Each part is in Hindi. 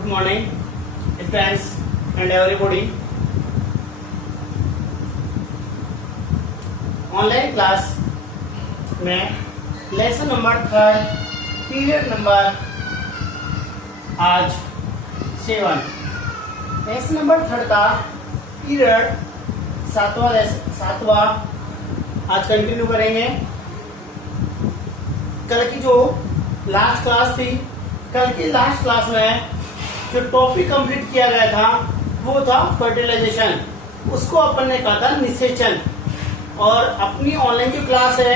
Good morning, friends and everybody. Online class में लेसन नंबर 3 पीरियड नंबर आज 7 लेसन नंबर 3 का पीरियड सातवां आज कंटिन्यू करेंगे। कल की जो लास्ट क्लास थी, कल की लास्ट क्लास में जो टॉपिक कंप्लीट किया गया था वो था फर्टिलाइजेशन। उसको अपन ने कहा था निषेचन, और अपनी ऑनलाइन जो क्लास है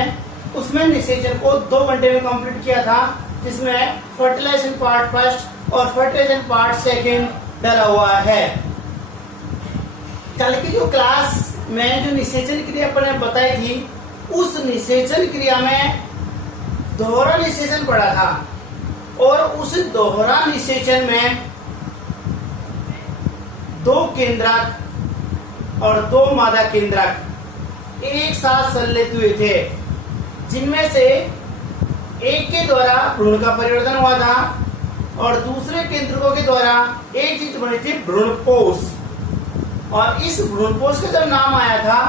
उसमें निषेचन को 2 घंटे में कंप्लीट किया था, जिसमें फर्टिलाइजेशन पार्ट फर्स्ट और फर्टिलाइजेशन पार्ट सेकंड डला हुआ है। कल की जो क्लास में जो निषेचन क्रिया अपन ने बताई थी, उस निषेचन क्रिया में दोहरा निषेचन पड़ा था, और उस दोहरा निषेचन में 2 केंद्रक और 2 मादा केंद्रक एक साथ संललित हुए थे, जिनमें से एक के द्वारा भ्रूण का परिवर्तन हुआ था और दूसरे केंद्रकों के द्वारा एक चीज बनी थी भ्रूणपोष। और इस भ्रूणपोष का जब नाम आया था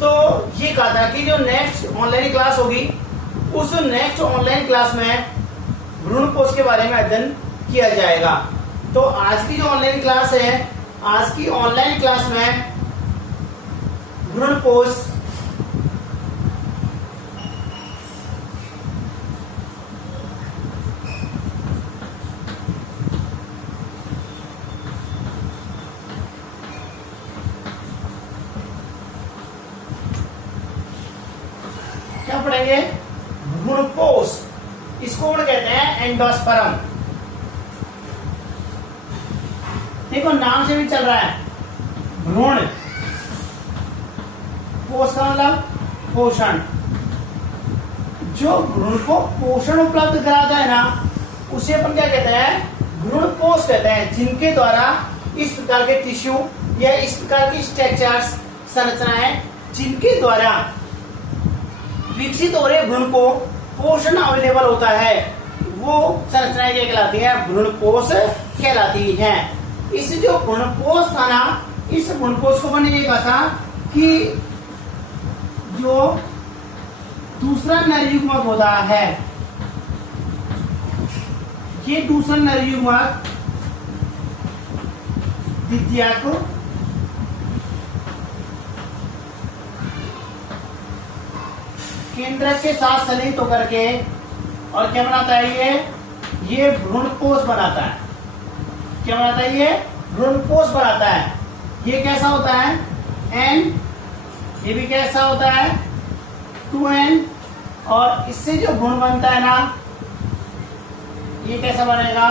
तो ये कहा था कि जो नेक्स्ट ऑनलाइन क्लास होगी, उस नेक्स्ट ऑनलाइन क्लास में भ्रूणपोष के बारे में अध्ययन किया जाएगा। तो आज की जो ऑनलाइन क्लास है, आज की ऑनलाइन क्लास में भ्रूणपोष क्या पढ़ेंगे? भ्रूणपोष, इसको कहते हैं एंडोस्पर्म। देखो नाम से भी चल रहा है भ्रूण, पोष का मतलब पोषण। जो भ्रूण को पोषण उपलब्ध कराता है ना, उसे अपन क्या कहते हैं? भ्रूणपोष कहते हैं, जिनके द्वारा इस प्रकार के टिश्यू या इस प्रकार की स्ट्रक्चर्स, संरचनाएं जिनके द्वारा विकसित हो रहे भ्रूण को पोषण अवेलेबल होता है, वो संरचनाएं क्या कहलाती हैं? भ्रूणपोष कहलाती हैं। इस जो भ्रूणपोष था ना, इस भ्रूणपोष को मैंने ये कहा था कि जो दूसरा नरयुग्मक होता है, ये दूसरा नरयुग्मक द्वितीयक केंद्रक के साथ संललित होकर के और क्या बनाता है? ये भ्रूणपोष बनाता है। क्या बनाता है? ये भ्रूणपोष बनाता है। ये कैसा होता है? N, ये भी कैसा होता है? 2N, और इससे जो भ्रूण बनता है ना, ये कैसा बनेगा?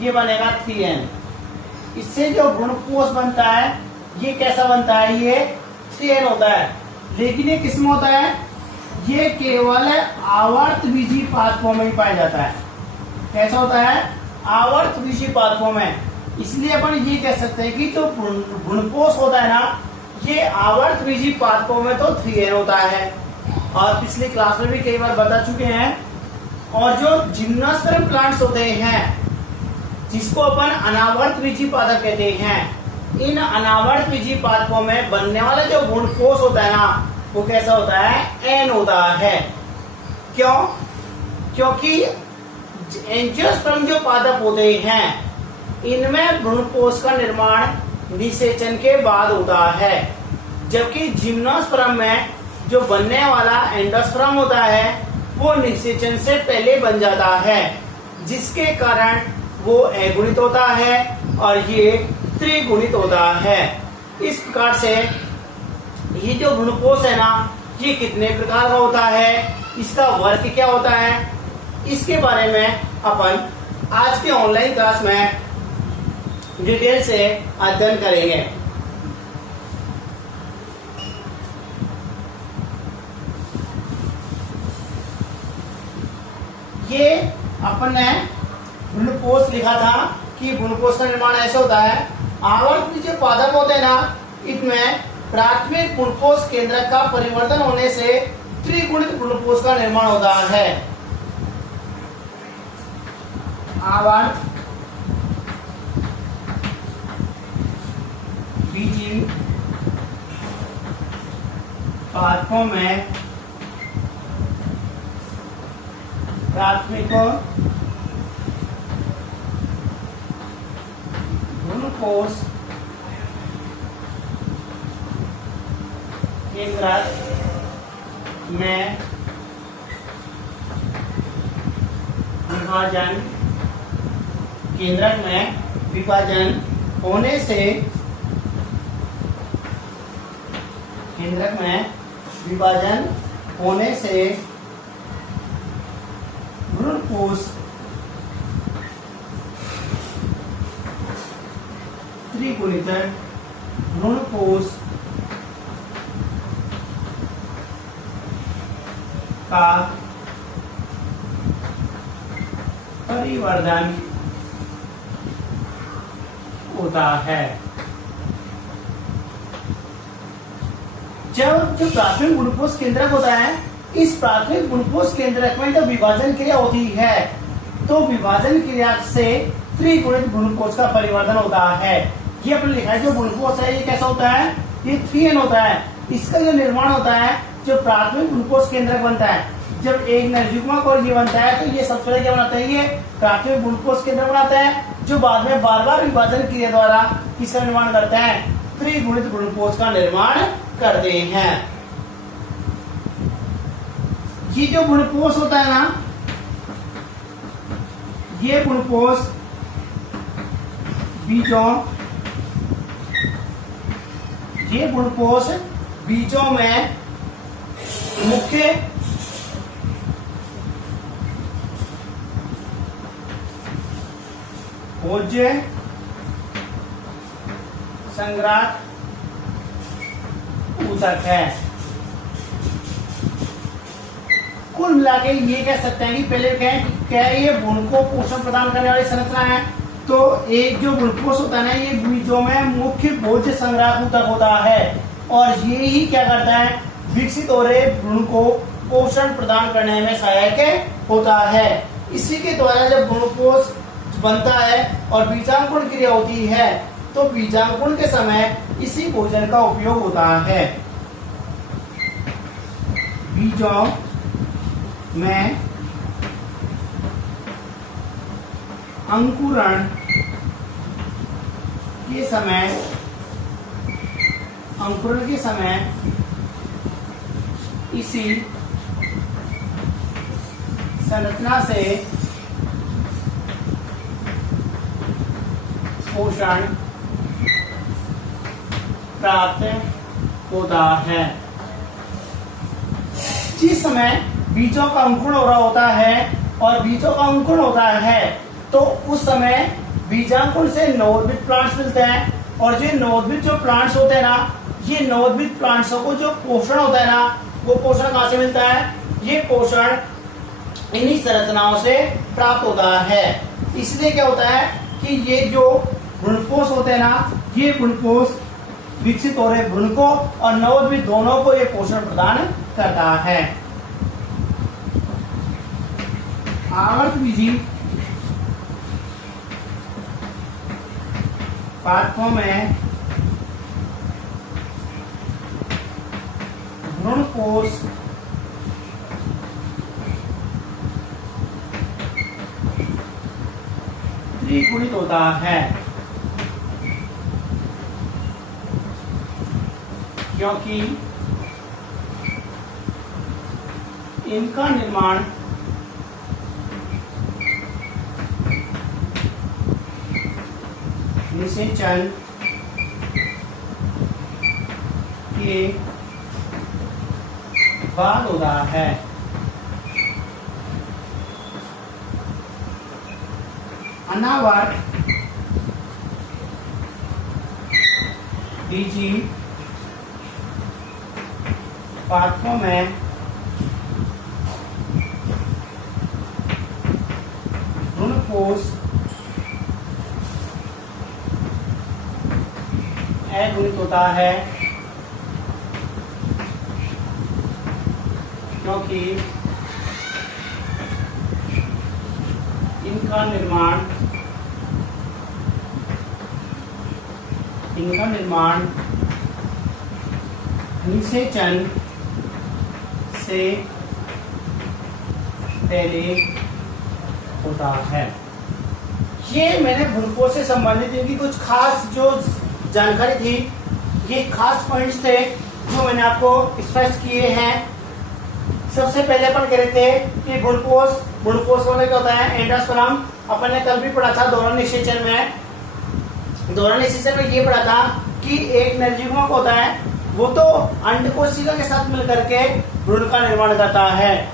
ये बनेगा 3N। इससे जो भ्रूणपोष बनता है, ये कैसा बनता है? ये 3N होता है। लेकिन ये किसमें होता है? ये केवल आवर्त बीजी पादपों में ही पाया जाता है। कैसा होता है? आवर्त बीजी पादपों में। इसलिए अपन ये कह सकते हैं कि जो भ्रूणपोष होता है ना, ये आवर्त बीजी पादपों में तो 3N होता है, और पिछली क्लास में भी कई बार बता चुके हैं। और जो जिम्नोस्पर्म प्लांट्स होते हैं, जिसको अपन अनावर्त बीजी पादप कहते हैं, इन अनावर्त बीजी पादपों में बनने वाला जो भ्रूणपोष होता है ना, वो कैसा होता है? N होता है। क्यों? क्योंकि एंजियोस्पर्म जो पादप होते हैं, इनमें भ्रूणपोष का निर्माण निषेचन के बाद होता है, जबकि जिम्नोस्पर्म में जो बनने वाला एंडोस्पर्म होता है, वो निषेचन से पहले बन जाता है, जिसके कारण वो अगुणित होता है और ये त्रिगुणित होता है। इस प्रकार से ये जो भ्रूणपोष है ना, ये कितने प्रकार का होता है, इसका वर्ग क्या होता है, इसके बारे में अपन आज के ऑनलाइन क्लास में डिटेल से अध्ययन करेंगे। ये अपन ने भ्रूणपोष लिखा था कि भ्रूणपोष का निर्माण ऐसे होता है। आवर्त जो पादप होते हैं ना, इनमें प्राथमिक भ्रूणपोष केंद्रक का परिवर्तन होने से त्रिगुणित भ्रूणपोष का निर्माण होता है। आवर्त पादपों में प्राथमिक भ्रूणपोष केंद्रक में विभाजन होने से भ्रूणपोष त्रिगुणित भ्रूणपोष का परिवर्धन होता है। जब जो प्राथमिक भ्रूणपोष केंद्रक होता है, इस प्राथमिक भ्रूणपोष केंद्रक में जब विभाजन क्रिया होती है तो विभाजन क्रिया से त्रिगुणित भ्रूणपोष का परिवर्तन होता है। ये अपने लिखा है जो भ्रूणपोष है ये कैसा होता है, ये 3n होता है। इसका जो निर्माण होता है, जो प्राथमिक भ्रूणपोष केंद्रक बनता है, जब एक नरयुग्मक और ये बनता है तो ये सबसे पहले क्या बनाता है, ये प्राथमिक भ्रूणपोष केंद्रक बनाता है, जो बाद में बार बार विभाजन क्रिया द्वारा किसका निर्माण करता है, त्रिगुणित भ्रूणपोष का निर्माण करते हैं। ये जो भ्रूणपोष होता है ना, ये भ्रूणपोष बीजों में मुख्य भोज्य संग्राहक ऊतक है। कुल मिलाके ये कह सकते हैं कि पहले क्या ये भ्रूण को पोषण प्रदान करने वाली संरचना है। तो एक जो भ्रूणपोष होता है ना, ये बीजों में मुख्य भोज्य संग्राहक ऊतक होता है और ये ही क्या करता है, विकसित हो रहे भ्रूण को पोषण प्रदान करने में सहायक होता है। इसी के द्वारा जब भ्रूणपोष बनता है और बीजांकुरण क्रिया होती है तो बीजांकुरण के समय इसी भोजन का उपयोग होता है। बीजों में अंकुरण के समय इसी संरचना से पोषण प्राप्त होता है। जिस समय बीजों का अंकुरण हो रहा होता है और बीजों का अंकुरण होता है तो उस समय बीजांकुरण से नवोद्भिद प्लांट्स मिलते हैं और ये नवोद्भिद जो प्लांट्स होते हैं ना, ये नवोद्भिद प्लांट्सों को जो पोषण होता है ना, वो पोषण कहाँ से मिलता है, ये पोषण इन्हीं संरचनाओं से प्राप्त होता है। इसलिए क्या होता है कि ये जो भ्रूणपोष होते हैं ना, ये भ्रूणपोष विकसित हो रहे भ्रूण को और नवोद्भिद दोनों को ये पोषण प्रदान करता है। आवर्तबीजी पादपों में भ्रूणपोष त्रिगुणित होता है क्योंकि इनका निर्माण निषेचन के बाद होता है। अनावर्त बीजी पादपों में भ्रूणपोष अगुणित होता है क्योंकि इनका निर्माण निषेचन से पहले होता है। ये मैंने भ्रूणपोष से संबंधित इनकी कुछ खास जो जानकारी थी, ये खास पॉइंट्स थे जो मैंने आपको स्पष्ट किए हैं। सबसे पहले अपन कह रहे थे कि भ्रूणपोष होने क्या होता है, एंडोस्पर्म। अपन ने कल भी पढ़ा था दौरान निषेचन में ये पढ़ा था कि एक नरयुग्मक होता है, वो तो अंडकोशिका के साथ मिलकर के भ्रूण का निर्माण करता है,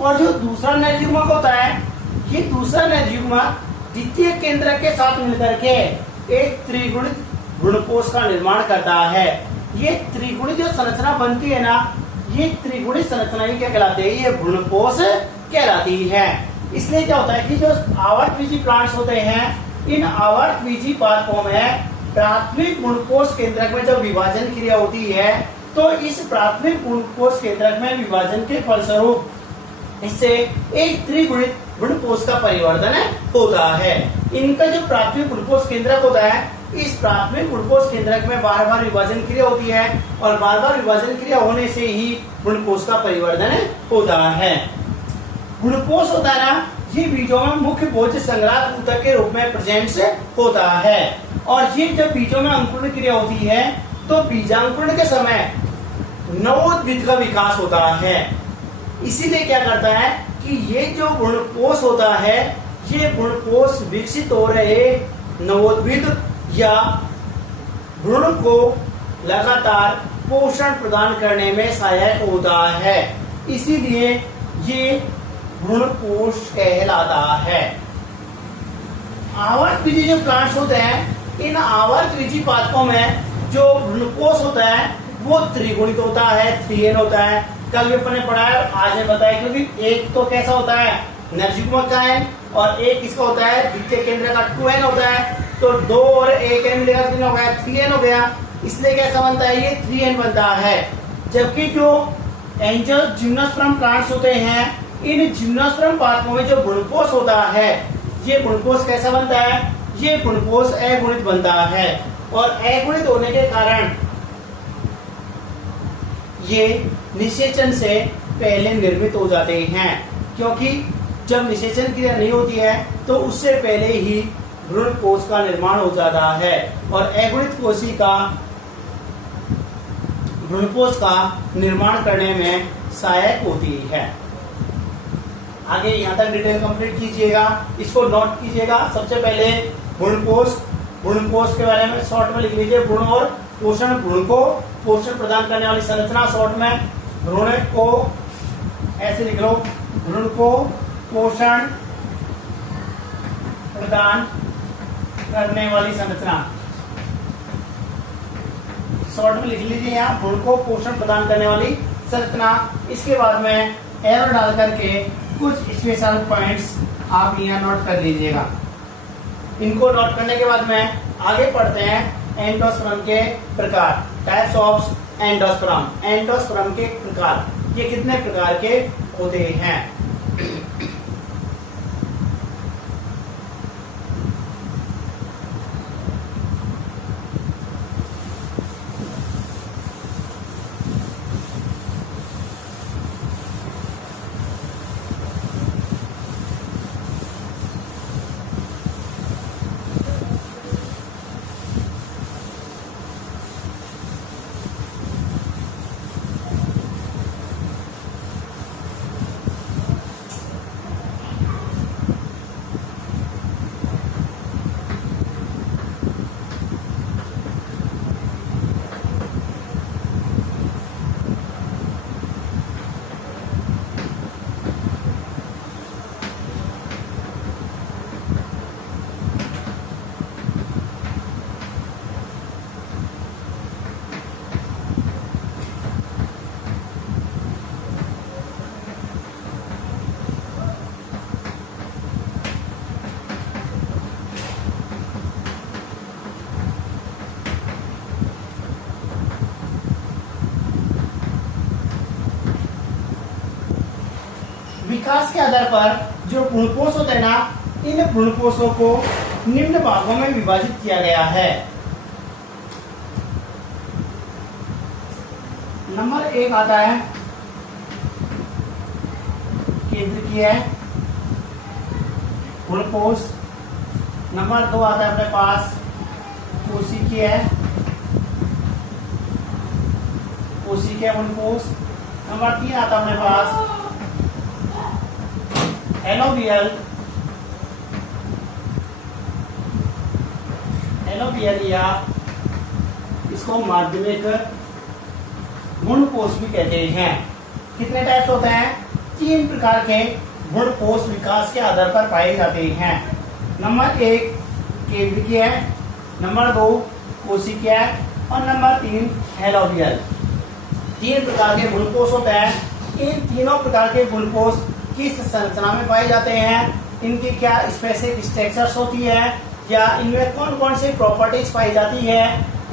और जो दूसरा नरयुग्मक होता है, ये दूसरा नरयुग्मक द्वितीय केंद्रक के साथ मिलकर के एक त्रिगुणित भ्रूणपोष का निर्माण करता है। ये त्रिगुणित जो संरचना बनती है ना, ये त्रिगुणित संरचना ही क्या कहलाती है, ये भ्रूणपोष कहलाती है। इसलिए क्या होता है कि जो आवर्तबीजी प्लांट्स होते हैं, इन आवर्तबीजी पादपों में प्राथमिक भ्रूणपोष केंद्रक में जब विभाजन क्रिया होती है, तो इस प्राथमिक भ्रूणपोष केंद्रक में विभाजन के फलस्वरूप इससे एक त्रिगुणित भ्रूणपोष का परिवर्तन होता है। इनका जो प्राथमिक भ्रूणपोष केंद्रक होता है, इस प्राथमिक भ्रूणपोष केंद्रक में बार बार विभाजन क्रिया होती है, और बार बार विभाजन क्रिया होने से ही भ्रूणपोष का परिवर्तन होता है। भ्रूणपोष होता है ना, ये बीजों में मुख्य भोज्य संग्रह ऊतक के रूप में प्रेजेंट होता है, और ये जब बीजों में अंकुरण क्रिया होती है, तो बीजांकुरण के समय नवोद्भिद का विकास होता है। इसीलिए क्या करता है कि ये जो भ्रूणपोष होता है, ये भ्रूणपोष विकसित हो रहे नवोद्भिद या भ्रूण को लगातार पोषण प्रदान करने में सहायक होता है। इसीलिए ये भ्रूणपोष कहलाता है। आवर्तबीजी जो प्लांट्स होते हैं, इन आवर्तबीजी पादपों में जो भ्रूणपोष होता है वो त्रिगुणित होता है, 3n होता है। कल भी अपन ने पढ़ा है, आज ने बताया, क्योंकि एक तो कैसा होता है, नरयुग्मक का n, और एक किसका होता है, द्वितीय केंद्र का 2n होता है। तो 2 और 1n मिलेगा, कितना हो गया, 3n हो गया। इसलिए कैसा बनता है, ये 3n बनता है। जबकि जो एंजियो जिम्नोस्पर्म प्लांट्स होते हैं, इन जिम्नोस्पर्म पादपों में जो भ्रूणपोष होता है, ये भ्रूणपोष कैसा बनता है, ये भ्रूणपोष अगुणित बनता है, और अगुणित होने के कारण ये निषेचन से पहले निर्मित हो जाते हैं। क्योंकि जब निषेचन क्रिया नहीं होती है, तो उससे पहले ही भ्रूणपोष का निर्माण हो जाता है, और अगुणित कोशिका भ्रूणपोष का निर्माण करने में सहायक होती है। आगे यहाँ तक डिटेल कंप्लीट कीजिएगा, इसको नोट कीजिएगा। सबसे पहले भ्रूणपोष के बारे में शॉर्ट में लिख लीजिए, भ्रूण और पोषण। भ्रूण को पोषण प्रदान करने वाली संरचना, शॉर्ट में भ्रूण को ऐसे लिख लो, भ्रूण को पोषण प्रदान करने वाली संरचना, शॉर्ट में लिख लीजिए यहाँ, भ्रूण को पोषण प्रदान करने वाली संरचना। इसके बाद में एरो डाल करके कुछ स्पेशल पॉइंट्स आप यहाँ नोट कर लीजिएगा। इनको नोट करने के बाद में आगे पढ़ते हैं एंडोस्पर्म के प्रकार, टाइप्स ऑफ एंडोस्पर्म। एंडोस्पर्म के प्रकार, ये कितने प्रकार के होते हैं। विकास के आधार पर जो भ्रूणपोष होते हैं ना, इन भ्रूणपोषों को निम्न भागों में विभाजित किया गया है। नंबर 1 आता है केंद्रीय भ्रूणपोष। नंबर 2 आता है अपने पास कोशिकीय भ्रूणपोष। नंबर 3 आता है अपने पास एलोवियल या इसको माध्यमिक भ्रूणपोष भी कहते हैं। कितने टाइप्स होते हैं? 3 प्रकार के भ्रूणपोष विकास के आधार पर पाए जाते हैं। नंबर 1 केंद्रीय, नंबर 2 कोशिकीय और नंबर 3 एलोवियल। 3 प्रकार के भ्रूणपोष होते हैं। इन तीनों प्रकार के भ्रूणपोष किस संरचना में पाए जाते हैं, इनकी क्या स्पेसिफिक स्ट्रक्चर्स होती है, या इनमें कौन कौन सी प्रॉपर्टीज पाई जाती है,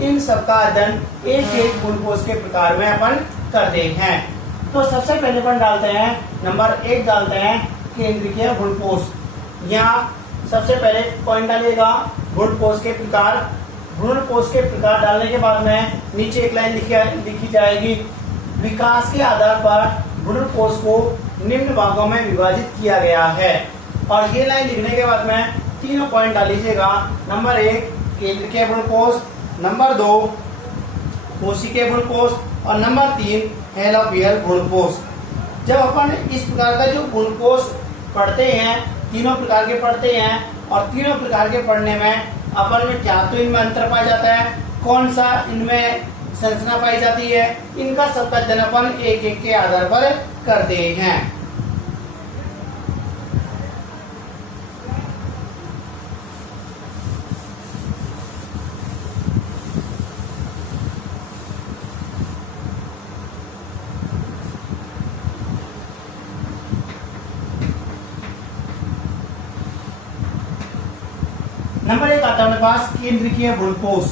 इन सब का अध्ययन एक एक भ्रूणपोष के प्रकार में अपन करते हैं। तो सबसे पहले अपन डालते हैं नंबर 1 डालते हैं केंद्रीय भ्रूणपोष। यहाँ सबसे पहले पॉइंट डालिएगा भ्रूणपोष के प्रकार। भ्रूणपोष के प्रकार डालने के बाद में नीचे एक लाइन लिखी जाएगी, विकास के आधार पर भ्रूणपोष को निम्न भागों में विभाजित किया गया है। और ये लाइन लिखने के बाद में तीनों पॉइंट डाल लीजिएगा। नंबर 1 केंद्रीय भ्रूणपोष, नंबर 2 कोशिकीय भ्रूणपोष और नंबर 3 एलोवियल भ्रूणपोष। जब अपन इस प्रकार का जो भ्रूणपोष पढ़ते हैं, तीनों प्रकार के पढ़ते हैं, और तीनों प्रकार के पढ़ने में अपन में क्या तो इनमें अंतर पाया जाता है, कौन सा इनमें संरचना पाई जाती है, इनका सबका अध्ययन अपन एक एक के आधार पर करते हैं। नंबर 1 आता है हमारे पास केंद्रीय भ्रूणपोष।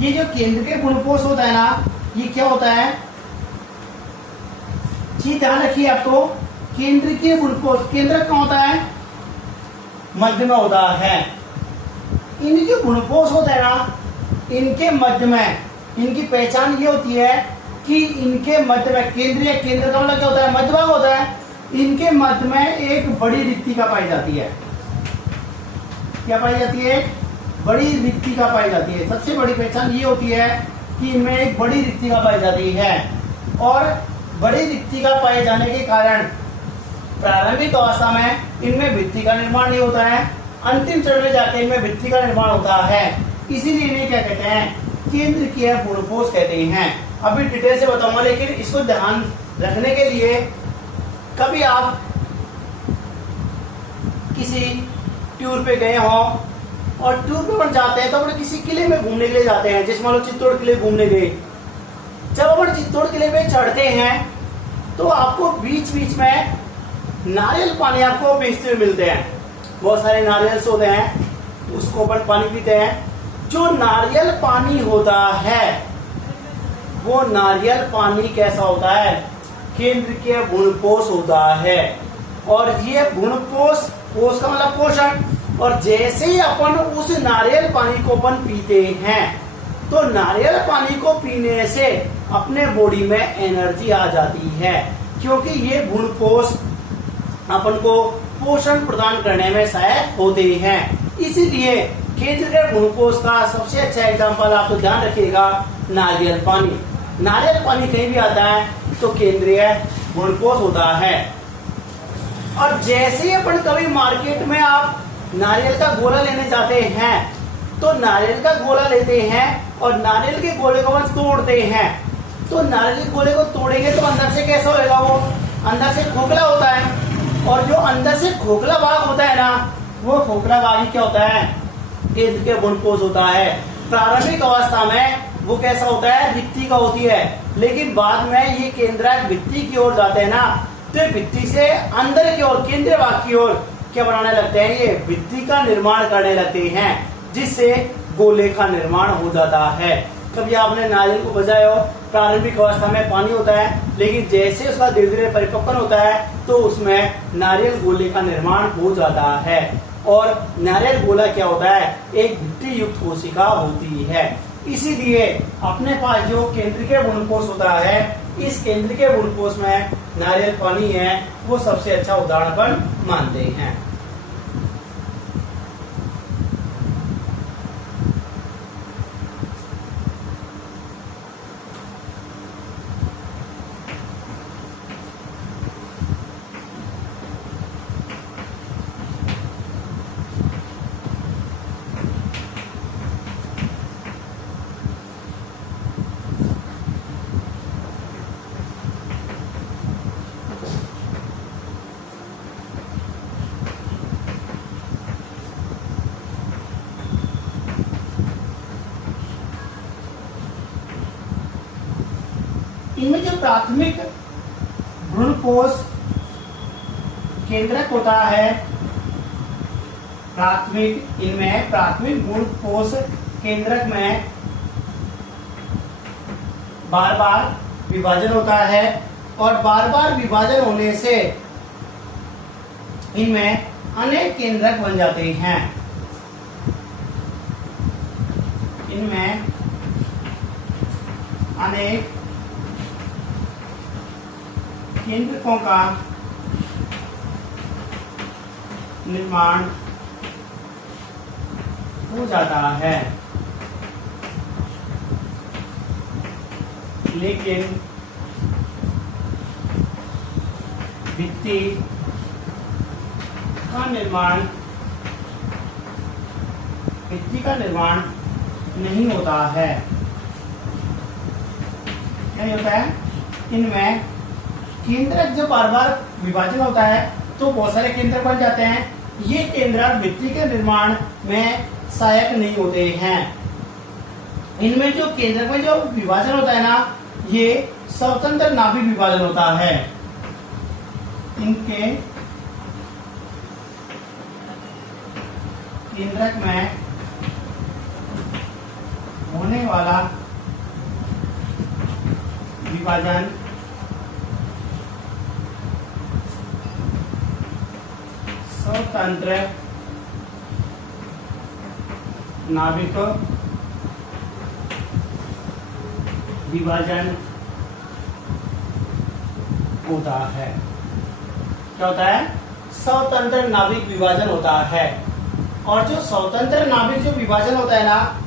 ये जो केंद्रीय भ्रूणपोष होता है ना, ये क्या होता है जी, ध्यान रखिए आपको। केंद्रीय भ्रूणपोष केंद्र कहाँ होता है? मध्य में होता है। इन जो भ्रूणपोष होता है ना, इनके मध्य में इनकी पहचान ये होती है कि इनके मध्य में केंद्र का मतलब क्या होता है? मध्य भाग होता है। इनके मध्य में एक बड़ी रिक्तिका पाई जाती है। क्या पाई जाती है? बड़ी रिक्तिका पाई जाती है। सबसे बड़ी पहचान ये होती है कि इनमें एक बड़ी रिक्तिका पाई जाती है, और बड़ी रिक्तिका पाए जाने के कारण प्रारंभिक अवस्था में इनमें भित्ति का निर्माण नहीं होता है, अंतिम चरण में जाके इनमें भित्ति का निर्माण होता है। इसीलिए इन्हें क्या कहते हैं? केंद्रीय भ्रूणपोष कहते हैं। अभी डिटेल से बताऊंगा, लेकिन इसको ध्यान रखने के लिए कभी आप किसी टूर पे गए हो और टूर पे अपन जाते हैं तो अपन किसी किले में घूमने के लिए जाते हैं, जैसे मान लो चित्तौड़ किले घूमने गए। जब अपन चित्तौड़ किले पे चढ़ते हैं तो आपको बीच बीच में नारियल पानी आपको बेचते हुए मिलते हैं। बहुत सारे नारियल होते हैं, उसको अपन पानी पीते हैं। जो नारियल पानी होता है वो नारियल पानी कैसा होता है? केंद्रीय भ्रूणपोष होता है। और ये भ्रूणपोष, पोष का मतलब पोषण, और जैसे ही अपन उस नारियल पानी को अपन पीते हैं तो नारियल पानी को पीने से अपने बॉडी में एनर्जी आ जाती है, क्योंकि ये भ्रूणपोष अपन को पोषण प्रदान करने में सहायक होते हैं। इसीलिए केंद्रीय भ्रूणपोष का सबसे अच्छा एग्जाम्पल आप तो ध्यान रखिएगा, नारियल पानी। नारियल पानी कहीं भी आता है तो केंद्रीय भ्रूणपोष होता है। और जैसे ही अपन कभी मार्केट में आप नारियल का गोला लेने जाते हैं तो नारियल का गोला लेते हैं और नारियल के गोले को अपन तोड़ते हैं, तो नारियल के गोले को तोड़ेंगे तो अंदर से कैसा होएगा? वो अंदर से खोखला होता है, और जो अंदर से खोखला भाग होता है ना, वो खोखला भाग ही क्या होता है? केंद्रीय भ्रूणपोष होता है। प्रारंभिक अवस्था में वो कैसा होता है? भित्ति का होती है, लेकिन बाद में ये केंद्रक भित्ति की ओर जाते हैं ना, तो भित्ति से अंदर की ओर, केंद्रीय भाग की ओर क्या बनाने लगते हैं? ये भित्ति का निर्माण करने लगते हैं, जिससे गोले का निर्माण हो जाता है। कभी आपने नारियल को बजाया हो, प्रारंभिक अवस्था में पानी होता है, लेकिन जैसे उसका धीरे धीरे परिपक्वन होता है तो उसमें नारियल गोले का निर्माण हो जाता है। और नारियल गोला क्या होता है? एक भित्ति युक्त कोशिका होती है। इसीलिए अपने पास जो केंद्रीय भ्रूणपोष होता है इस केंद्र के भ्रूणपोष में नारियल पानी है वो सबसे अच्छा उदाहरण अपन मानते हैं। इनमें जो प्राथमिक भ्रूणपोष केंद्रक होता है, इनमें प्राथमिक भ्रूणपोष केंद्रक में बार बार विभाजन होता है और बार बार विभाजन होने से इनमें अनेक केंद्रक बन जाते हैं। इनमें अनेक केंद्रकों का निर्माण हो जाता है, लेकिन भित्ति का निर्माण नहीं होता है। क्या होता है? इनमें केंद्रक जब बार बार विभाजन होता है तो बहुत सारे केंद्रक बन जाते हैं। ये केंद्रक भित्ति के निर्माण में सहायक नहीं होते हैं। इनमें जो केंद्रक में जो विभाजन होता है ना, ये स्वतंत्र नाभिक विभाजन होता है। इनके केंद्रक में होने वाला विभाजन स्वतंत्र नाभिक विभाजन होता है। क्या होता है? स्वतंत्र नाभिक विभाजन होता है। और जो स्वतंत्र नाभिक जो विभाजन होता है ना,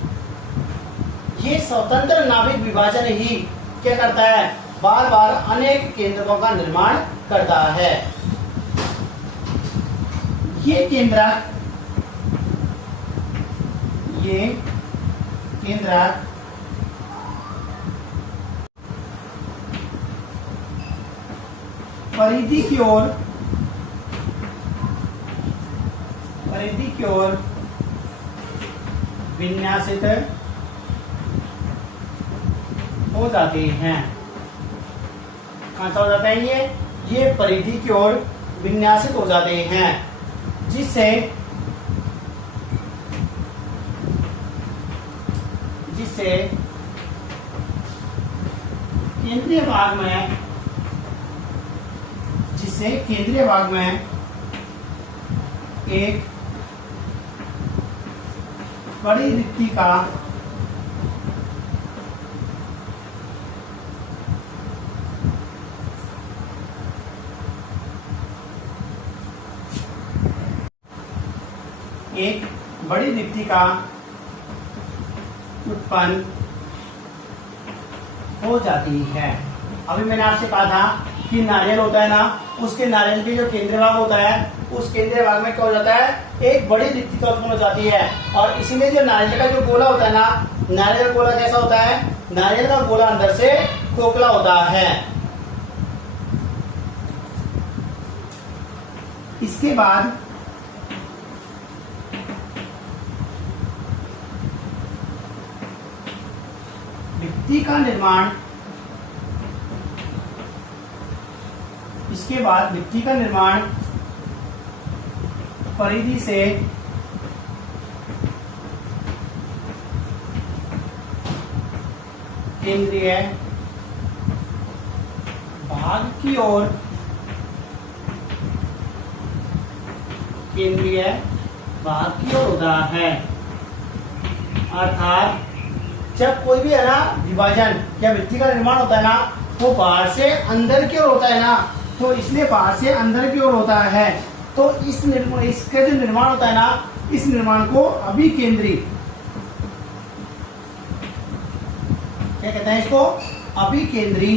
ये स्वतंत्र नाभिक विभाजन ही क्या करता है? बार बार अनेक केंद्रकों का निर्माण करता है। ये केंद्रक परिधि की ओर विन्यासित हो जाते हैं। कहाँ से हो जाते हैं? ये परिधि की ओर विन्यासित हो जाते हैं, जिससे केंद्रीय भाग में एक बड़ी रिक्ति का उत्पन्न हो जाती है। अभी मैंने आपसे कहा था कि नारियल होता है ना, उसके नारियल के जो केंद्रीय भाग होता है, उस केंद्रीय भाग में क्या हो जाता है? एक बड़ी रिक्ति उत्पन्न हो जाती है। और इसीलिए जो नारियल का जो गोला होता है ना, नारियल का गोला कैसा होता है? नारियल का गोला अंदर से खोखला होता है। इसके बाद भित्ति का निर्माण परिधि से केंद्रीय भाग की ओर होता है। अर्थात जब कोई भी है ना विभाजन या भित्ति का निर्माण होता है ना, वो बाहर से अंदर की ओर होता है ना, तो इसलिए बाहर से अंदर की ओर होता है। तो इसका जो निर्माण होता है ना, इस निर्माण को अभिकेंद्री, क्या कहते हैं इसको, अभिकेंद्री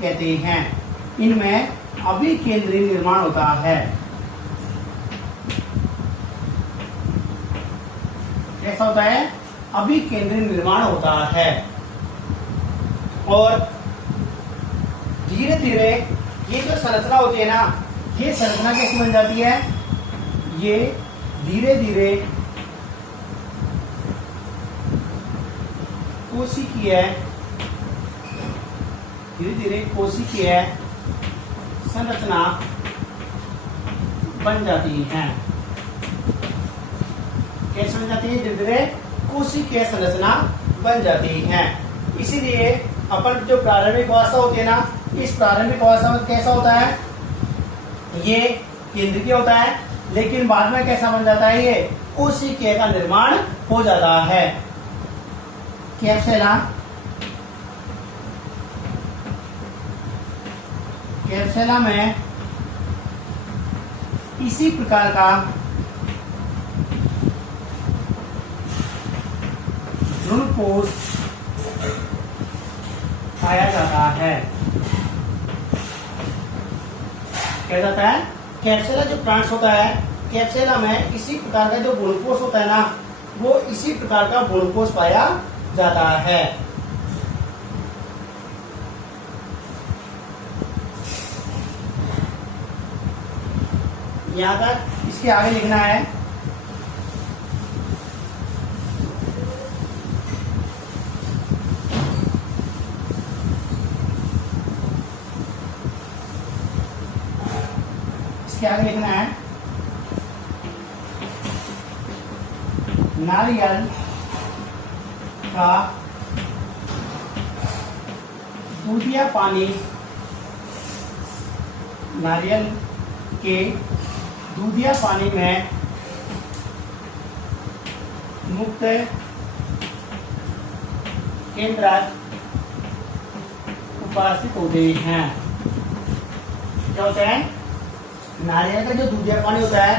कहते हैं। इनमें अभिकेंद्री निर्माण होता है। कैसा होता है, अभिकेंद्री निर्माण होता है। और धीरे धीरे ये जो संरचना होती है ना, ये संरचना कैसे बन जाती है, ये धीरे धीरे कोशिकीय, धीरे धीरे कोशिकीय संरचना बन जाती है। कैसे बन जाती है, धीरे धीरे कोशिकीय संरचना बन जाती है। इसीलिए अपन जो प्रारंभिक अवस्था होती है ना, इस प्रारंभिक अवस्था में कैसा होता है, ये केंद्रीय होता है, लेकिन बाद में कैसा बन जाता है, ये कोशिकीय का निर्माण हो जाता है। कैप्सुला, कैप्सुला में इसी प्रकार का भ्रूणपोष पाया जाता है। क्या जाता है, कैप्सुला जो प्लांट्स होता है, कैप्सुला में इसी प्रकार का जो भ्रूणपोष होता है ना, वो इसी प्रकार का भ्रूणपोष पाया जाता है। यहां तक इसके आगे लिखना है। इसके आगे लिखना है, नारियल का दूधिया पानी, नारियल के दूधिया पानी में मुक्त केंद्रक उपस्थित होते हैं। क्या होते हैं, नारियल का जो दूधिया पानी होता है,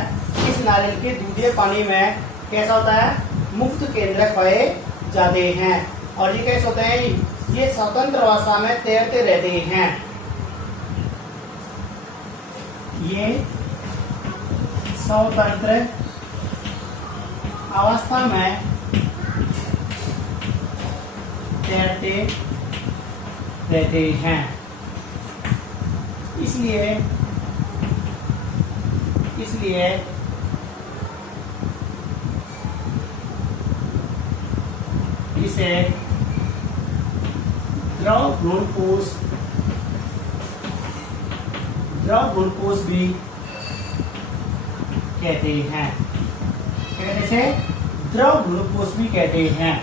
इस नारियल के दूधिया पानी में कैसा होता है, मुक्त केंद्रक पाए जाते हैं। और ये कैसे होते हैं, ये स्वतंत्र अवस्था में तैरते रहते हैं। ये स्वतंत्र अवस्था में तैरते रहते हैं। इसलिए इसे द्रव भ्रूणपोष भी कहते हैं। इसे द्रव भ्रूणपोष भी कहते हैं।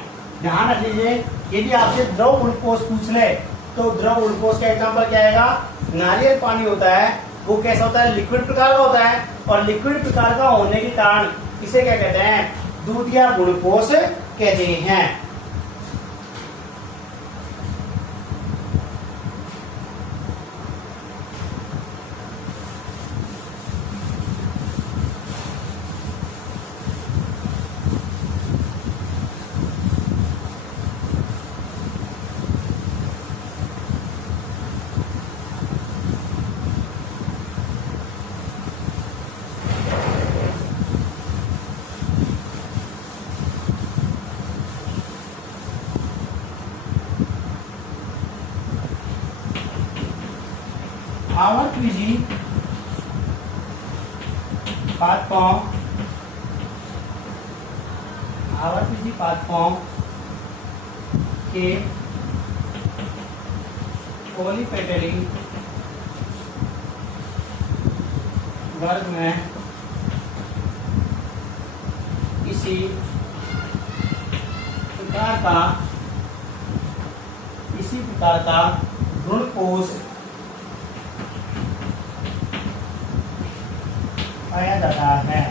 ध्यान रख लीजिए, यदि आपसे द्रव भ्रूणपोष पूछ ले तो द्रव भ्रूणपोष का एग्जाम्पल क्या आएगा, नारियल पानी होता है, वो कैसा होता है, लिक्विड प्रकार का होता है, और लिक्विड प्रकार का होने के कारण इसे क्या कहते हैं, दूधिया भ्रूणपोष कहते हैं। आवर्त विधि पादपों के पॉलीपेटली वर्ग में इसी प्रकार का भ्रूणपोष पाया जाता है।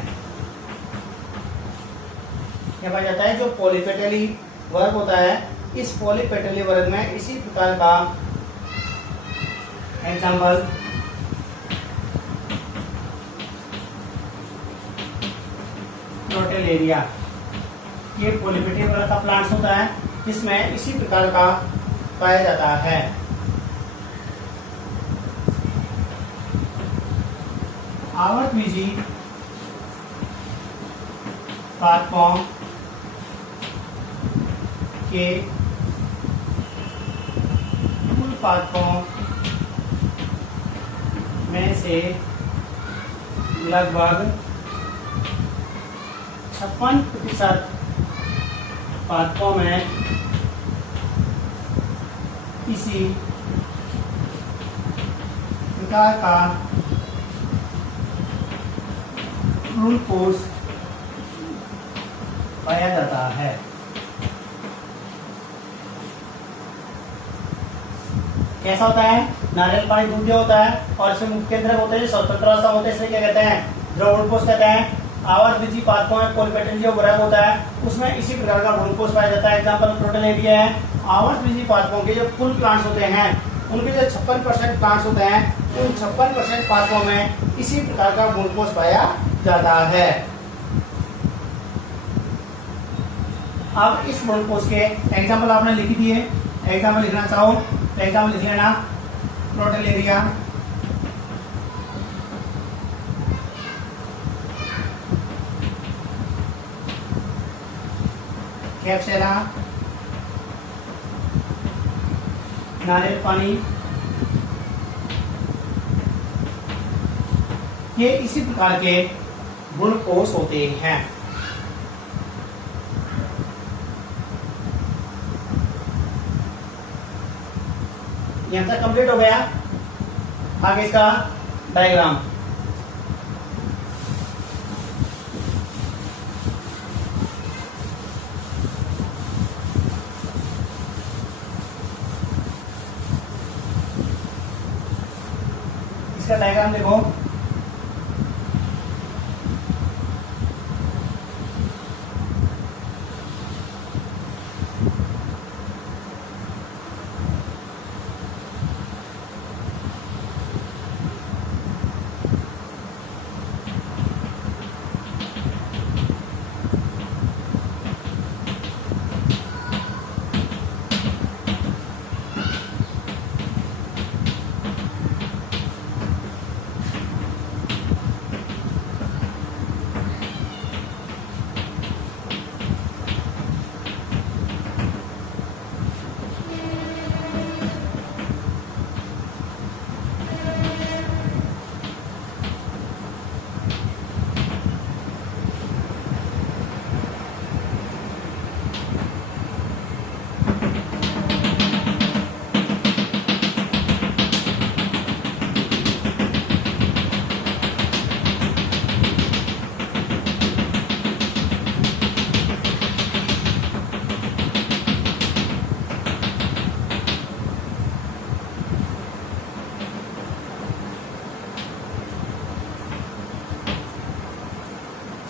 क्या पाया जाता है, जो पॉलीपेटली वर्ग होता है, इस पॉलीपेटली वर्ग में इसी प्रकार का एग्जाम्पल प्रोटेलेरिया, ये पोलिपेटिया कलर का प्लांट्स होता है जिसमें इसी प्रकार का पाया जाता है। आवर्तबीजी पादपों के कुल पादपों में से लगभग 56% पादपों में किसी प्रकार का भ्रूणपोष पाया जाता है। कैसा होता है? नारियल पानी दूध जो होता है और इसमें मुख्य केंद्रक होते हैं, स्वतंत्र अवस्था होते हैं, इसलिए क्या कहते हैं? द्रव भ्रूणपोष कहते हैं। आवर्तबीजी पादपों में पोलिपेटल जो वर्ग होता है उसमें इसी प्रकार का भ्रूणपोष पाया जाता है। एग्जाम्पल प्रोटेलेरिया है। आवर्तबीजी पादपों के जो कुल प्लांट्स होते हैं उनके जो 56% प्लांट्स होते हैं उन 56% पादपों में इसी प्रकार का भ्रूणपोष पाया जाता है। अब इस भ्रूणपोष के एग्जाम्पल आपने लिख दिए, एग्जाम्पल लिखना चाहो तो एग्जाम्पल लिख लेना। प्रोटेलेरिया, कैप्सेला, नारियल पानी, ये इसी प्रकार के भ्रूणपोष होते हैं। यहां तक कंप्लीट हो गया। आगे इसका डायग्राम। इसका डायग्राम देखो।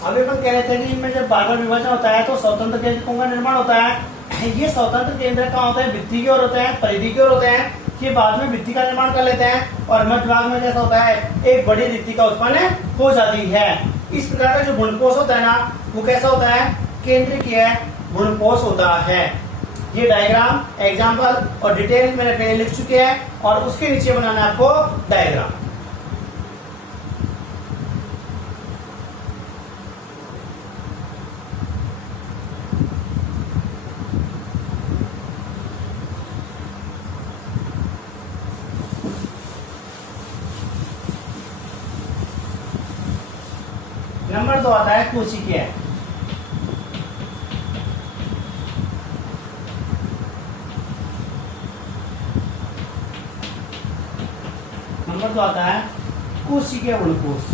अभी अपन कह रहे थे कि इनमें जब बार बार विभाजन होता है तो स्वतंत्र केंद्रकों का निर्माण होता है। ये स्वतंत्र केंद्र कहाँ होते हैं? भित्ति की ओर होते हैं, परिधि की ओर होते हैं। कि बाद में भित्ति का निर्माण कर लेते हैं और मध्य भाग में जैसा होता है एक बड़ी भित्ति का उत्पन्न हो जाती है। इस प्रकार का जो भ्रूणपोष होता है ना वो कैसा होता है? केंद्रीय भ्रूणपोष होता है। ये डायग्राम, एग्जाम्पल और डिटेल मैंने पहले लिख चुके हैं और उसके नीचे बनाना है आपको डायग्राम। नंबर 2 आता है कोशिकीय। नंबर 2 आता है कोशिकीय भ्रूणपोष।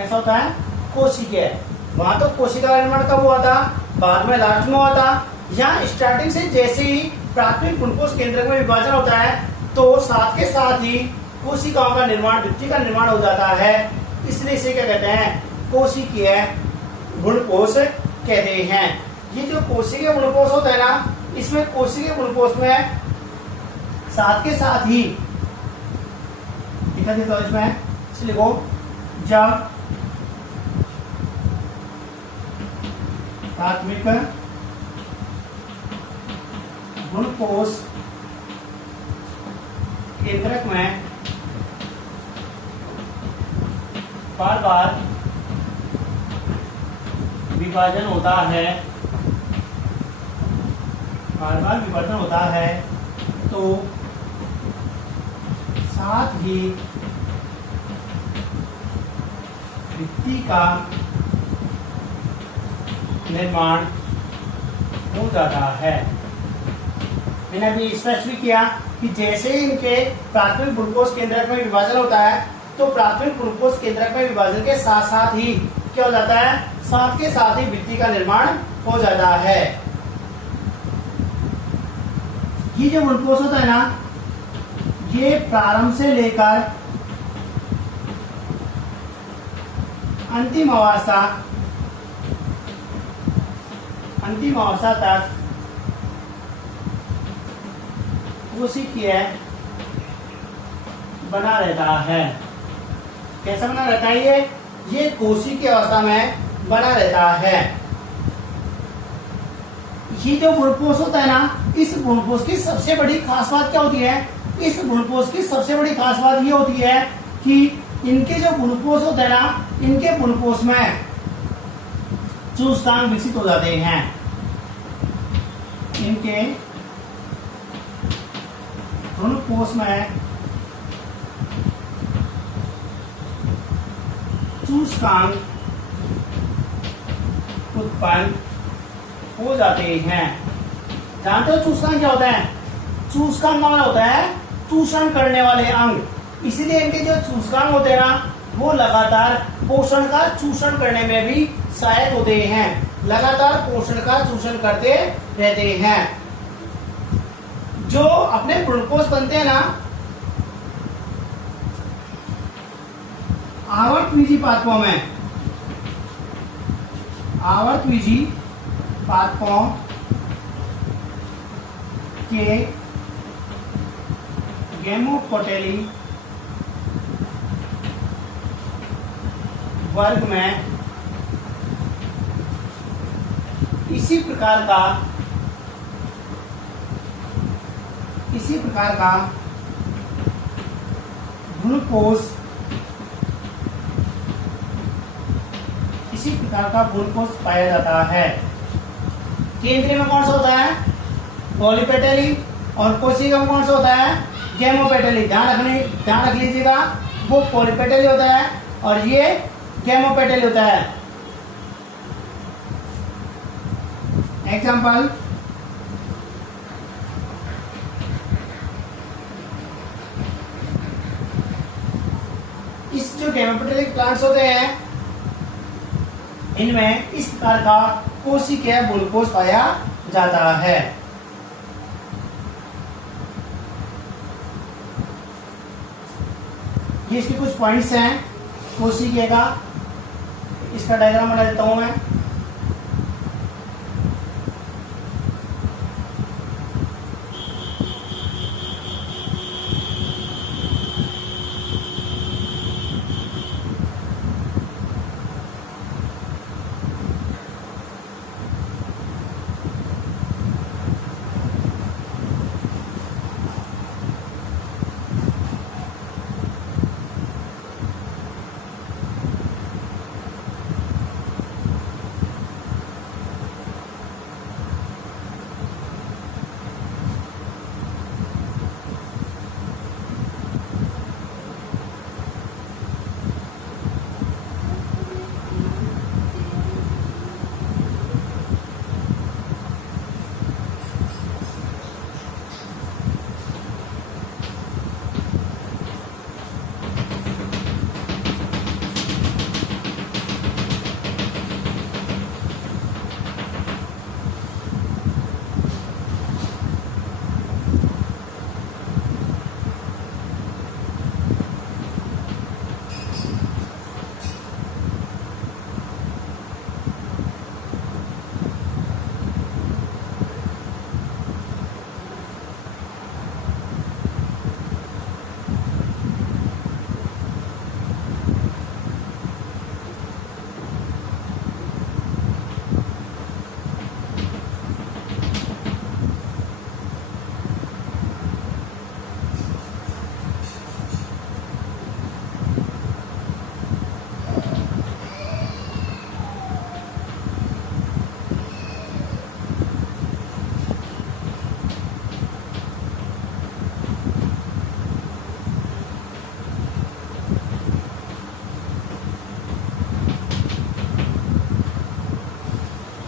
ऐसा होता है कोशिकीय। वहां तो कोशिका का निर्माण कब हुआ था? बाद में लास्ट में हुआ था। यहाँ स्टार्टिंग से जैसे ही प्राथमिक भ्रूणपोष केंद्रक में विभाजन होता है तो साथ के साथ ही कोशिकाओं का निर्माण, भित्ति का निर्माण हो जाता है। इसलिए इसे क्या कहते हैं? कोशिकीय भ्रूणपोष कहते हैं। ये जो कोशिकीय भ्रूणपोष होता है ना, इसमें कोशिकीय भ्रूणपोष में साथ के साथ ही लिखा देता हूँ इसमें, इसलिए लिखो जब प्राथमिक ग्लूकोज केंद्रक में बार बार विभाजन होता है, बार बार विभाजन होता है, तो साथ ही भित्ति का निर्माण हो जाता है। मैंने अभी स्पष्ट भी किया कि जैसे इनके प्राथमिक ग्लूकोज केंद्रक में विभाजन होता है, तो प्राथमिक ग्लूकोज केंद्रक में विभाजन के साथ साथ ही क्या हो जाता है, साथ के साथ ही भित्ति का निर्माण हो जाता है। ये जो ग्लूकोज होता है ना, ये प्रारंभ से लेकर अंतिम अवस्था तक कोशिकीय बना रहता है। कैसा बना रहता है? ये कोशिकीय अवस्था में बना रहता है। ये जो ग्लूकोज होता है ना, इस ग्लूकोज की सबसे बड़ी खास बात क्या होती है? इस ग्लूकोज की सबसे बड़ी खास बात ये होती है कि इनके जो ग्लूकोज होते हैं ना, इनके ग्लूकोज में सूचकांक विकसित हो जाते हैं। इनके ग्लूकोज में सूचकांक उत्पन्न हो जाते हैं। जानते हो सूचकांक क्या होता है? सूचकांक का मतलब होता है चूषण करने वाले अंग। इसीलिए इनके जो सूचकांक होते हैं ना, वो लगातार पोषण का चूषण करने में भी सहायक होते हैं, लगातार पोषण का चूषण करते रहते हैं। जो अपने ग्लूकोज बनते हैं ना, आवर्तवीजी पादपों में, आवर्तवीजी पादपों के गैमोपोटेली वर्ग में इसी प्रकार का ग्लूकोज पाया जाता है। केंद्रीय में कौन सा होता है? पॉलीपेटेली, और कोशिका में कौन सा होता है? गैमोपेटेली। ध्यान रख लीजिएगा, वो पॉलीपेटेली होता है और ये गैमोपेटेली होता है। एग्जाम्पल, इस जो गैमोपेटेलिक प्लांट्स होते हैं, इनमें इस प्रकार का कोशिकीय ग्लूकोज पाया जाता है। ये इसके कुछ पॉइंट्स हैं कोशिकीय का। इसका डायग्राम बना देता हूं मैं।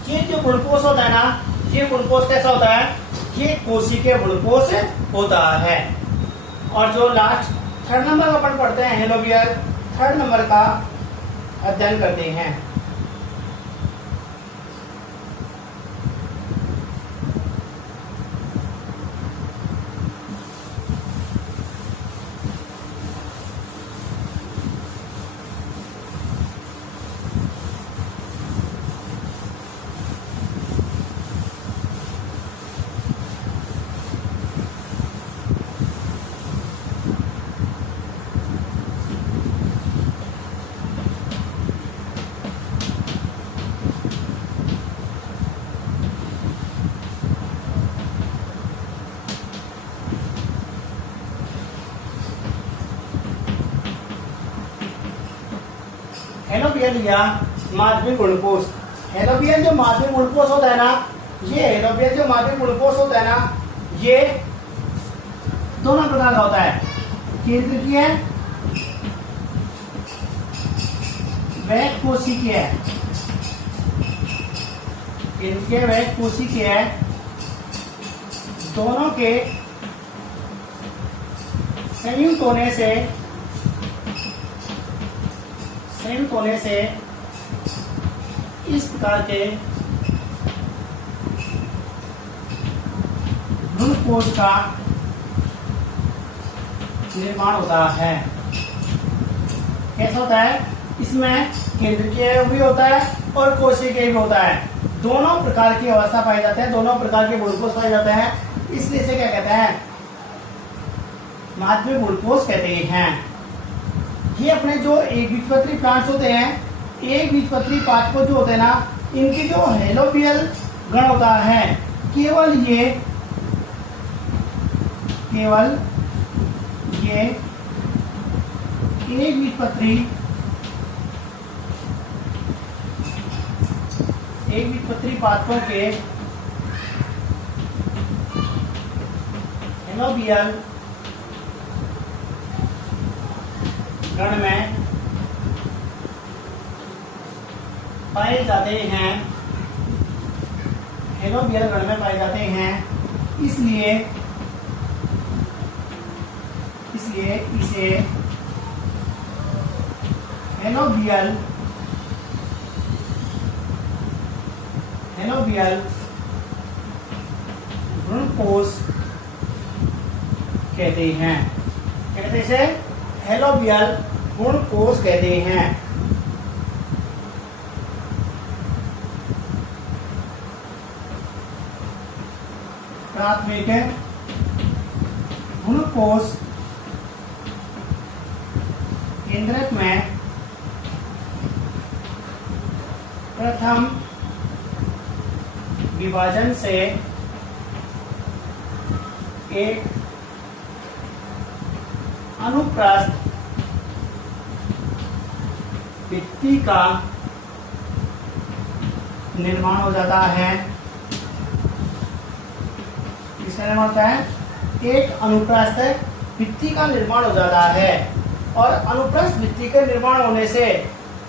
ये जो गुणकोष होता है ना, ये गुणकोष कैसा होता है, ये कोशिकीय गुणकोष होता है। और जो लास्ट थर्ड नंबर का अपन पढ़ते हैं हेलोबियल, थर्ड नंबर का अध्ययन करते हैं। हेलोबियल या माध्यमिक गुणकोष। हेलोबियल जो माध्यमिक गुणकोष होता है ना, ये हेलोबियल जो माध्यमिक गुणकोष होता है ना, ये दोनों प्रकार का होता है, केंद्रकीय व कोशिकीय। केंद्रकीय व कोशिकीय दोनों के संयुक्त होने से इस प्रकार के भ्रूणकोष का निर्माण होता है। कैसा होता है, इसमें केंद्रकीय भी होता है और कोशिकीय भी होता है। दोनों प्रकार की अवस्था पाई जाते हैं, दोनों प्रकार के गुणकोष पाए जाते हैं, इसलिए इसे क्या कहते हैं, माध्यमिक गुणकोष कहते हैं। ये अपने जो एक बीजपत्री प्लांट्स होते हैं, एक बीजपत्री पादप जो होते हैं ना, इनके जो हेलोबियल गण होता है, केवल ये एक बीजपत्री पादपों के हेलोबियल गण में पाए जाते हैं, हेलोबियल गण में पाए जाते हैं। इसलिए इसे हेलोबियल भ्रूणकोष कहते हैं। कहते हैं इसे हेलोबियल गुणकोष कहते हैं। प्राथमिक गुणकोष केंद्रक में प्रथम विभाजन से एक अनुप्रस्थ भित्ति का निर्माण हो जाता है। किसका निर्माण होता है, एक अनुप्रस्थ भित्ति का निर्माण हो जाता है। और अनुप्रस्थ भित्ति के निर्माण होने से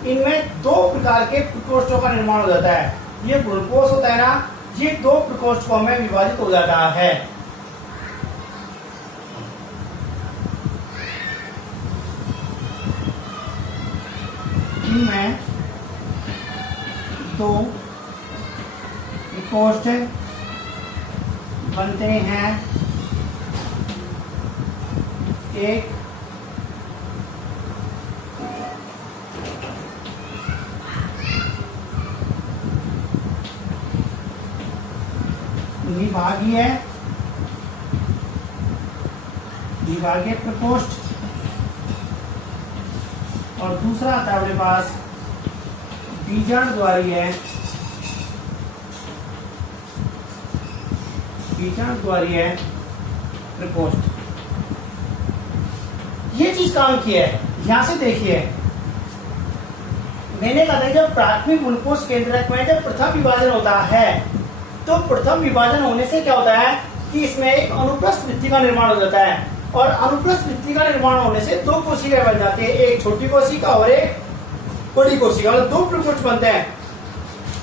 इनमें दो प्रकार के प्रकोष्ठों का निर्माण हो जाता है। ये गुणकोष होता है ना, ये दो प्रकोष्ठों में विभाजित हो जाता है। इनमें दो प्रकोष्ठ बनते हैं, एक विभागीय प्रकोष्ठ और दूसरा आता है अपने पास बीजाणुद्वारीय प्रकोष्ठ। ये चीज काम की है, यहां से देखिए, मैंने कहा था जब प्राथमिक गुणकोष केंद्रक में जब प्रथम विभाजन होता है, तो प्रथम विभाजन होने से क्या होता है कि इसमें एक अनुप्रस्थ भित्ति का निर्माण हो जाता है। और अनुप्रस्थ भित्ति का निर्माण होने से दो कोशिकाएं बन जाती है, एक छोटी कोशिका और एक बड़ी कोशिका, मतलब दो प्रकोष्ठ बनते हैं।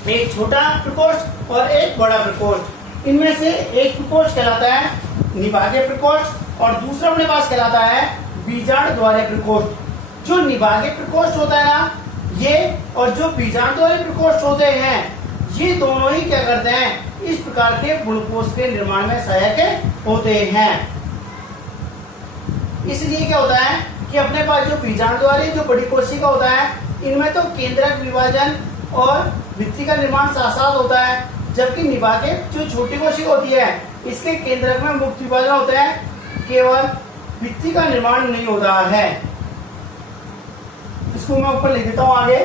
एक छोटा प्रकोष्ठ और एक बड़ा प्रकोष्ठ। इनमें से एक प्रकोष्ठ कहलाता है निभागीय प्रकोष्ठ और दूसरा अपने पास कहलाता है बीजांड द्वारीय प्रकोष्ठ। जो निभागीय प्रकोष्ठ होता है ना, ये और जो बीजांड द्वारीय प्रकोष्ठ होते हैं, ये दोनों ही क्या करते हैं, इस प्रकार के गुणकोष के निर्माण में सहायक होते हैं। इसलिए क्या होता है कि अपने पास जो बीजांड द्वारीय जो बड़ी कोशिका होता है, इनमें तो केंद्रक विभाजन और भित्ति का निर्माण साथ साथ होता है, जबकि निभागीय जो छोटी कोशिका होती है, इसके केंद्रक में मुक्त विभाजन होता है, केवल भित्ति का निर्माण नहीं होता है। इसको मैं ऊपर लिख देता हूं आगे।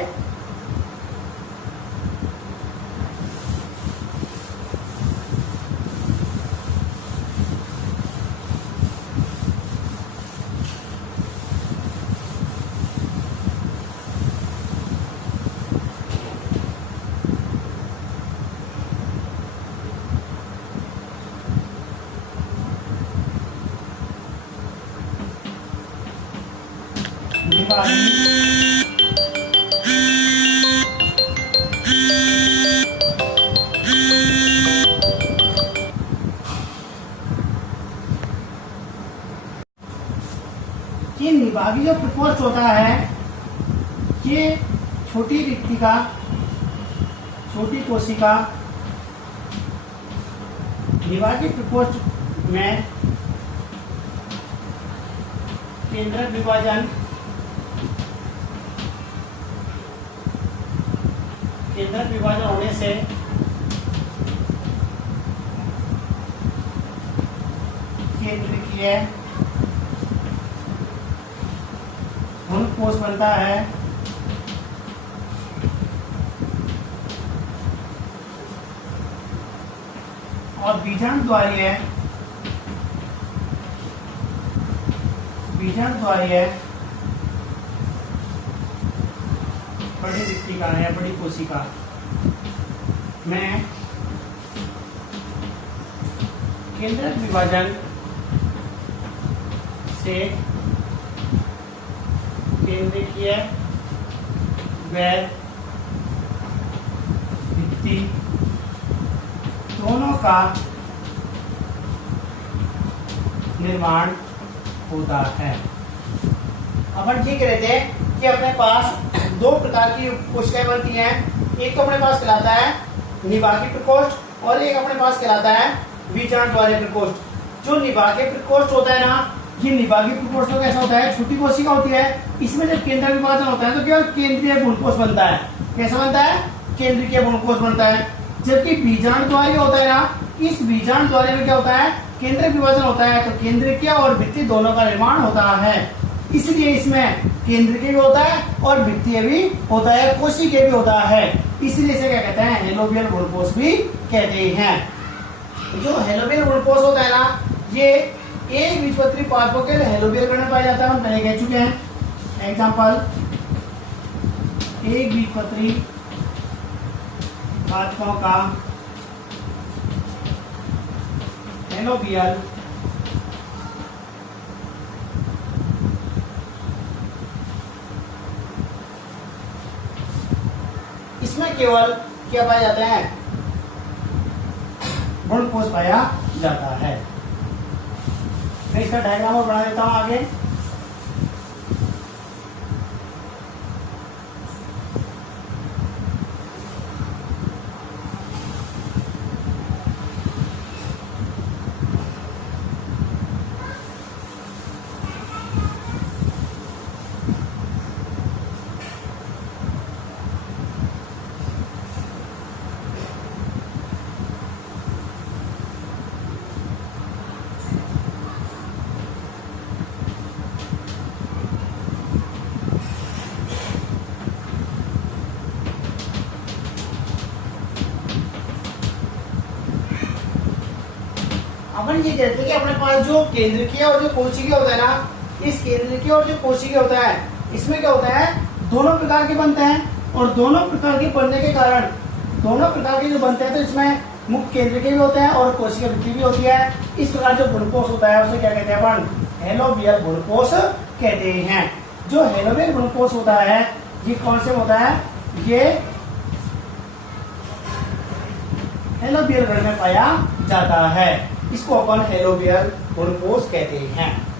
ये निभागीय जो प्रकोष्ठ होता है, ये छोटी रिक्तिका, छोटी कोशिका निभागीय प्रकोष्ठ में केंद्रक विभाजन होने से केंद्रीय गुणकोष बनता है और बीजांड द्वारीय बड़ी रिक्तिका है, बड़ी कोशिका में केंद्रक विभाजन से केंद्रीय व भित्ति दोनों का निर्माण होता है। अपन ये कह रहे थे कि अपने पास दो प्रकार की कोशिकाएं बनती हैं। एक तो अपने पास कहलाता है निभागीय प्रकोष्ठ और एक अपने पास कहलाता है बीजांड द्वारीय प्रकोष्ठ। जो निभागीय प्रकोष्ठ होता है ना, ये निभागीय प्रकोष्ठ तो कैसा होता है, छोटी कोशिका होती है। इसमें जब केंद्र विभाजन होता है तो केवल केंद्रीय गुणकोष बनता है। कैसा बनता है, केंद्रीय गुणकोष बनता है। जबकि बीजांड द्वारीय होता है ना, इस बीजांड द्वारीय में क्या होता है, केंद्र विभाजन होता है, तो केंद्रीय और भित्ति दोनों का निर्माण होता है। इसलिए इसमें केंद्रीय भी होता है और भित्तीय भी होता है, कोशिकीय भी होता है। इसलिए इसे क्या कहते हैं, हेलोबियल गुणकोष भी कहते हैं। जो हेलोबियल गुणकोष होता है ना, ये एक बीजपत्री पादपों के हेलोबियल गण में पाया जाता है। हम पहले कह चुके हैं। एग्जाम्पल, एक बीजपत्री पादपों का हेलोबियल इसमें केवल क्या पाया जाता है, गुणकोष पाया जाता है। मैं इसका डायग्राम और बना देता हूं आगे। अपन ये कहते हैं कि अपने पास जो केंद्रीय और जो कोशिकीय होता है ना, इस केंद्रीय और जो कोशिकीय होता है, इसमें क्या होता है, दोनों प्रकार के बनते हैं। और दोनों प्रकार के बनने के कारण, दोनों प्रकार के जो बनते हैं, तो इसमें मुख्य केंद्रीय भी होते हैं और कोशिकीय वृत्ति भी होती है। इस प्रकार जो गुणकोष होता है उसे क्या कहते हैं अपन, हेलोबियल गुणकोष कहते हैं। जो हेलोबियल गुणकोष होता है, ये कौन से होता है, ये एलोवियल गण में पाया जाता है। इसको अपन एलोवियल भ्रूणपोष कहते हैं।